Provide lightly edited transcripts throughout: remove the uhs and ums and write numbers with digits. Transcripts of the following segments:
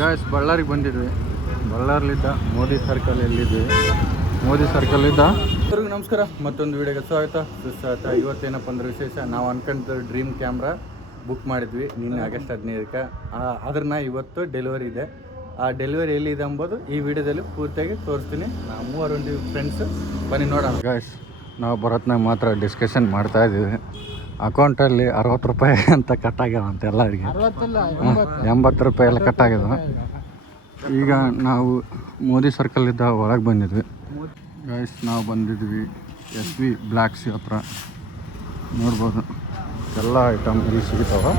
Guys ಬಳ್ಳಾರಿಗೆ ಬಂದಿದ್ವಿ. ಬಳ್ಳಾರಿಲಿದ್ದ Modi circle ಎಲ್ಲಿದ್ವಿ. Modi ಸರ್ಕಲಿದ್ದ ಎಲ್ಲರಿಗೂ ನಮಸ್ಕಾರ. ಮತ್ತೊಂದು ವೀಡಿಯೋಗೆ ಸ್ವಾಗತ ಸುಸ್ವಾಗತ. ಇವತ್ತೇನಪ್ಪ ಅಂದ್ರೆ ವಿಶೇಷ, ನಾವು ಅನ್ಕೊಂತ ಡ್ರೀಮ್ ಕ್ಯಾಮ್ರಾ ಬುಕ್ ಮಾಡಿದ್ವಿ ನಿನ್ನೆ ಆಗಸ್ಟ್ 15ಕ್ಕೆ. ಅದನ್ನ ಇವತ್ತು ಡೆಲಿವರಿ ಇದೆ. ಆ ಡೆಲಿವರಿ ಎಲ್ಲಿದೆ ಎಂಬುದು ಈ ವಿಡಿಯೋದಲ್ಲಿ ಪೂರ್ತಿಯಾಗಿ ತೋರಿಸ್ತೀನಿ. ನಾವು ಮೂವರು ಫ್ರೆಂಡ್ಸ್ ಬನ್ನಿ ನೋಡೋಣ. ಗಾಯ್ಸ್ ನಾವು ಬರೋತ್ನಾಗ ಮಾತ್ರ ಡಿಸ್ಕಷನ್ ಮಾಡ್ತಾ ಇದ್ದೀವಿ. ಅಕೌಂಟಲ್ಲಿ 60 ರೂಪಾಯಿ ಅಂತ ಕಟ್ಟಾಗ್ಯಾವಂತ ಎಲ್ಲರಿಗೆ. 80 ರೂಪಾಯಿ ಎಲ್ಲ ಕಟ್ಟಾಗ್ಯದ. ಈಗ ನಾವು ಮೋದಿ ಸರ್ಕಲಿದ್ದ ಒಳಗೆ ಬಂದಿದ್ವಿ. ಗೈಸ್ ನಾವು ಬಂದಿದ್ವಿ SV ಬ್ಲ್ಯಾಕ್ ಸಿ ಹತ್ರ. ನೋಡ್ಬೋದು ಎಲ್ಲ ಐಟಮ್ ಇಲ್ಲಿ ಸಿಗ್ತಾವ.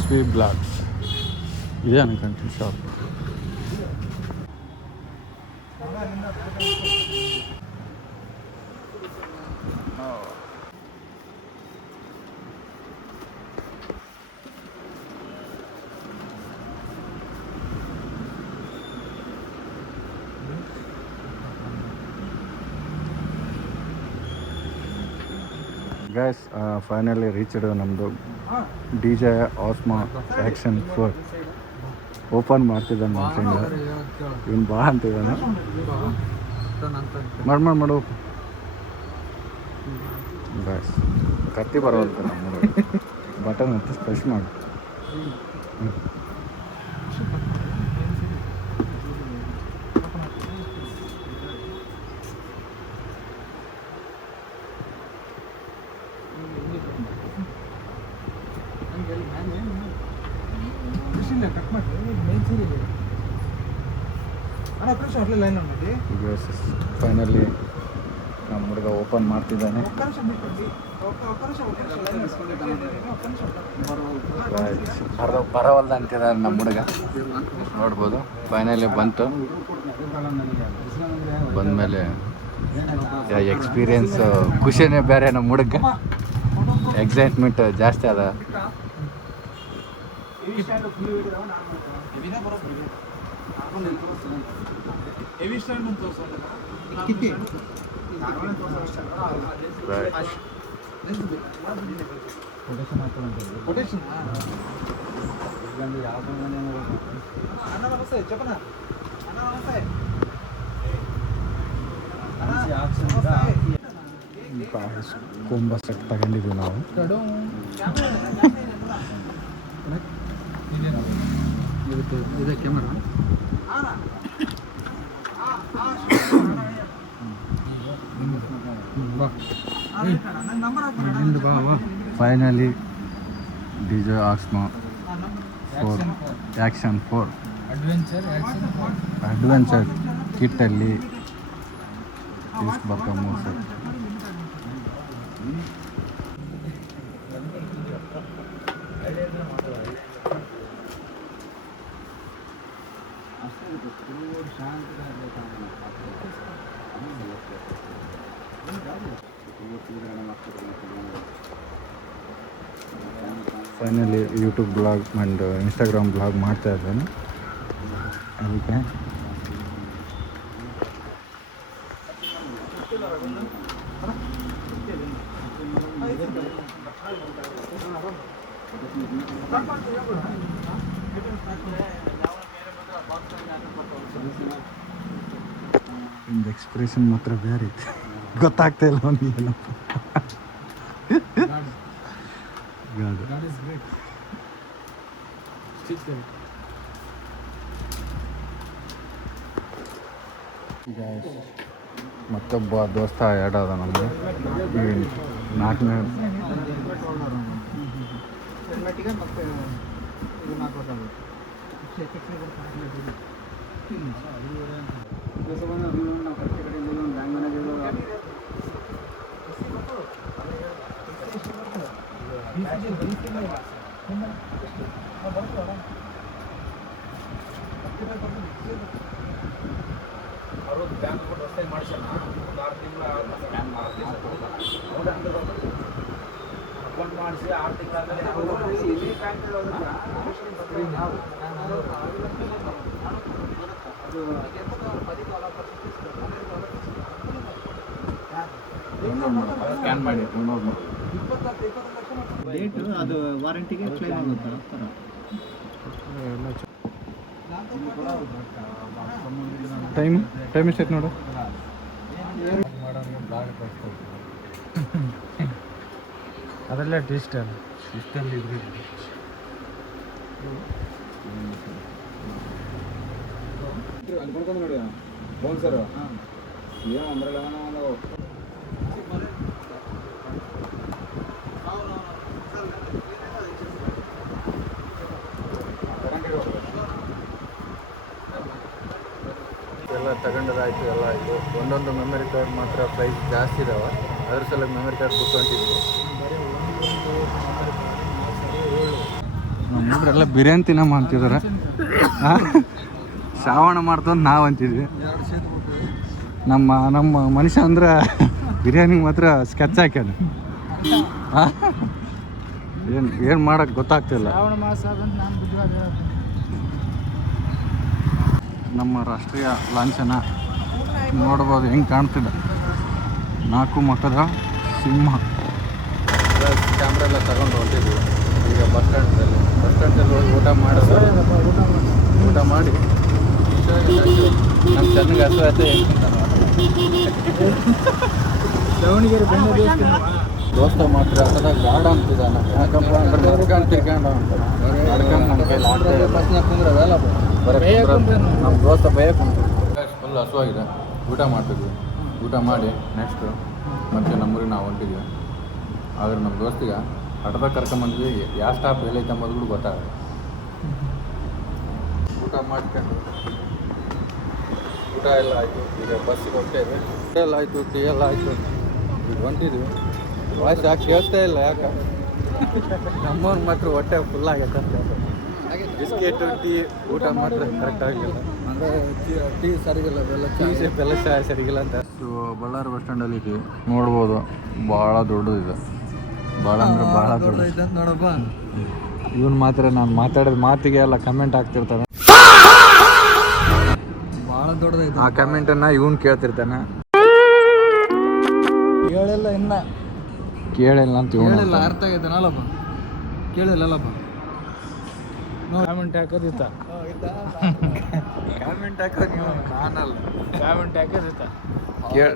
SV ಬ್ಲ್ಯಾಕ್ ಇದೆ ಅನ್ಕೊಂತೀನಿ ಶಾಪ್. ಗೈಸ್ ಫೈನಲಿ ರೀಚ್ಡ್ ನಮ್ಮದು DJ ಆಸ್ಮಾ ಆ್ಯಕ್ಷನ್ 4 ಓಪನ್ ಮಾಡ್ತಿದ್ದಾನೆ ನನ್ನ ಫ್ರೆಂಡ್. ಇವನು ಬಾ ಅಂತಿದ್ದಾನೆ. ಮಾಡು ಗೈಸ್ ಕತ್ತಿ ಬರೋಲ್ತ ನಮ್ಮ ಬಟನ್ ಹತ್ತಿ ಸ್ಪೆಷ್ ಮಾಡಿ. ಫೈನಲಿ ನಮ್ಮ ಹುಡುಗ ಓಪನ್ ಮಾಡ್ತಿದ್ದಾನೆ. ಬರವಲ್ದ ಅಂತಿದ್ದಾರೆ ನಮ್ಮ ಹುಡುಗ. ನೋಡ್ಬೋದು ಫೈನಲಿ ಬಂತು. ಬಂದಮೇಲೆ ಎಕ್ಸ್ಪೀರಿಯನ್ಸ್ ಖುಷಿನೇ ಬೇರೆ. ನಮ್ಮ ಹುಡುಗ ಎಕ್ಸೈಟ್ಮೆಂಟ್ ಜಾಸ್ತಿ ಅದ. ಕೊಂಬ ಸೆಟ್ ತಗೊಂಡಿದ್ವಿ ನಾವು. ಇದೆ ಕ್ಯಾಮರಾ. ಫೈನಲಿ DJ ಆಸ್ಮಾ 4 ಆ್ಯಕ್ಷನ್ 4 ಅಡ್ವೆಂಚರ್ ಕಿಟ್ಟಲ್ಲಿ ಎಷ್ಟು ಬರ್ತಾವೆ 3 set. Finally YouTube blog and Instagram blog ಮಾಡ್ತಾ ಇದ್ದಾನೆ. ಅದಕ್ಕೆ ಒಂದು ಎಕ್ಸ್ಪ್ರೆಷನ್ ಮಾತ್ರ ಬೇರೆ ಐತೆ. ಗೊತ್ತಾಗ್ತಾ ಇಲ್ಲ ಅವನಿಗೇನಪ್ಪ. ಮತ್ತೊಬ್ಬ ದೋಸ್ತ ಆ್ಯಡ್ ಅದ ನಮಗೆ. 4ನೇ ಮಾಡಿಸಿ 6 ತಿಂಗಳಾದ್ಮೇಲೆ ಸ್ಕ್ಯಾನ್ ಮಾಡಿ ಡೇಟ್ ಅದು ವಾರಂಟಿಗೆ ಕ್ಲೈಮ್ ಆಗುತ್ತಾ? ಟೈಮ್ ಎಷ್ಟೈತೆ ನೋಡು. ಅದರಲ್ಲೇ ಡಿಜಿಟಲ್ ಇದ್ರಿ ಅನ್ಕೊಂಡ್ಕೊಂಡು ನೋಡಿ ಫೋನ್ ಸರ್ ಏನು ಅಂದ್ರೆ ಎಲ್ಲ ತಗೊಂಡದಾಯ್ತು, ಎಲ್ಲ ಆಯಿತು. ಒಂದೊಂದು ಮೆಮರಿ ಕಾರ್ಡ್ ಮಾತ್ರ ಪ್ರೈಸ್ ಜಾಸ್ತಿ ಇದಾವೆ, ಅದ್ರ ಸಲ ಮೆಮರಿ ಕಾರ್ಡ್ ಬುಕ್ ಅಂತಿದ್ವಿ. ನಮ್ಮೂರೆಲ್ಲ ಬಿರಿಯಾನಿ ತಿನ್ನಮ್ಮ ಅಂತಿದಾರೆ. ಶ್ರಾವಣ ಮಾಡ್ತಂದು ನಾವು ಅಂತಿದ್ವಿ. ನಮ್ಮ ಮನುಷ್ಯ ಅಂದ್ರೆ ಬಿರಿಯಾನಿ ಮಾತ್ರ ಸ್ಕೆಚ್ ಹಾಕ್ಯಾನ. ಏನು ಮಾಡೋಕ್ಕೆ ಗೊತ್ತಾಗ್ತಿಲ್ಲ. ನಮ್ಮ ರಾಷ್ಟ್ರೀಯ ಲಾಂಛನ ನೋಡ್ಬೋದು ಹೆಂಗೆ ಕಾಣ್ತಿದೆ. 4 ಮುಖದ ಸಿಂಹ. ಕ್ಯಾಮ್ರಾ ಎಲ್ಲ ತಗೊಂಡು ಹೊಂಟಿದ್ವಿ ಈಗ ಬಸ್ ಸ್ಟ್ಯಾಂಡಲ್ಲಿ ಹೋಗಿ ಊಟ ಮಾಡಿ ನಮ್ಮ ಚೆನ್ನಾಗಿ ಹಸು ಆಯ್ತು. ದಾವಣಗೆರೆ ದೋಸ್ತ ಮಾತ್ರ ಹಸದಾಗ ಗಾಢ ಅಂತಿದ್ದಾನೆ. ಯಾಕಪ್ಪ ಅಂದ್ರೆ ತಿರ್ಕೊಂಡು ನಡ್ಕೊಂಡು ನಮ್ಮ ಕೈಲಿ ಆಗ್ತಾ ಇಲ್ಲ. ನಮ್ಮ ದೋಸ್ತ ಬಯಕೊಂಡು ಫುಲ್ ಹಸುವಾಗಿದೆ. ಊಟ ಮಾಡ್ತಿದ್ವಿ. ಊಟ ಮಾಡಿ ನೆಕ್ಸ್ಟು ಮತ್ತೆ ನಮ್ಮೂರಿಗೆ ನಾವು ಹೊಂಟಿದ್ವಿ. ಆದ್ರೆ ನಮ್ಮ ದೋಸ್ತಿಗೆ ಆಟೋದಾಗ ಕರ್ಕೊಂಬಂದ್ವಿ. ಯಾವ ಸ್ಟಾಪ್ ಎಲ್ಲೈತೆ ಅಂಬೋದು ಕೂಡ ಗೊತ್ತಾಗಲ್ಲ. ಊಟ ಮಾಡ್ಕೊಂಡು ಊಟ ಎಲ್ಲ ಆಯಿತು. ಈಗ ಬಸ್ಸಿಗೆ ಹೋಗ್ತಾಯಿದ್ವಿ. ಊಟ ಎಲ್ಲ ಆಯಿತು, ಟೀ ಎಲ್ಲ ಆಯಿತು. ಈಗ ಹೊಂಟಿದ್ವಿ. ವಾಯ್ಸ್ ಯಾಕೆ ಕೇಳಿಸ್ತಾ ಇಲ್ಲ? ಯಾಕೆ ನಮ್ಮವ್ರು ಮಾತ್ರ ಹೊಟ್ಟೆ ಫುಲ್ ಆಗೈತೆ. ಬಿಸ್ಕೆಟು ಟೀ ಊಟ ಮಾತ್ರ ಕರೆಕ್ಟ್ ಆಗಿಲ್ಲ. ಅಂದರೆ ಟೀ ಸರಿಗಿಲ್ಲ, ಬೆಲ್ಲ ಸರಿಗಿಲ್ಲ ಅಂತ. ಬಳ್ಳಾರಿ ಬಸ್ ಸ್ಟ್ಯಾಂಡಲ್ಲಿ ಇದ್ದೀವಿ. ನೋಡ್ಬೋದು ಭಾಳ ದೊಡ್ಡದಿದೆ. ಭಾಳ ಅಂದರೆ ಭಾಳ ದೊಡ್ಡದೈತೆ ಅಂತ ನೋಡಪ್ಪ. ಇವನು ಮಾತ್ರ ನಾನು ಮಾತಾಡೋದು ಮಾತಿಗೆ ಎಲ್ಲ ಕಮೆಂಟ್ ಆಗ್ತಿರ್ತಾನೆ. ಭಾಳ ದೊಡ್ಡದೈತೆ. ಆ ಕಮೆಂಟನ್ನು ಇವನು ಕೇಳ್ತಿರ್ತಾನೆ. ಕೇಳಿಲ್ಲ ಇನ್ನ ಕೇಳಿಲ್ಲ ಅಂತ ಕೇಳಿಲ್ಲ. ಅರ್ಥ ಆಗೈತಾನಲ್ಲಪ್ಪ, ಕೇಳಿಲ್ಲಲ್ಲಪ್ಪ. ಕಾಮೆಂಟ್ ಹಾಕೋದಿತ್ತ, ಕಾಮೆಂಟ್ ಹಾಕೋದು ನೀವು, ನಾನಲ್ಲ. ಕಾಮೆಂಟ್ ಹಾಕೋದಿತ್ತ. ಕೇಳ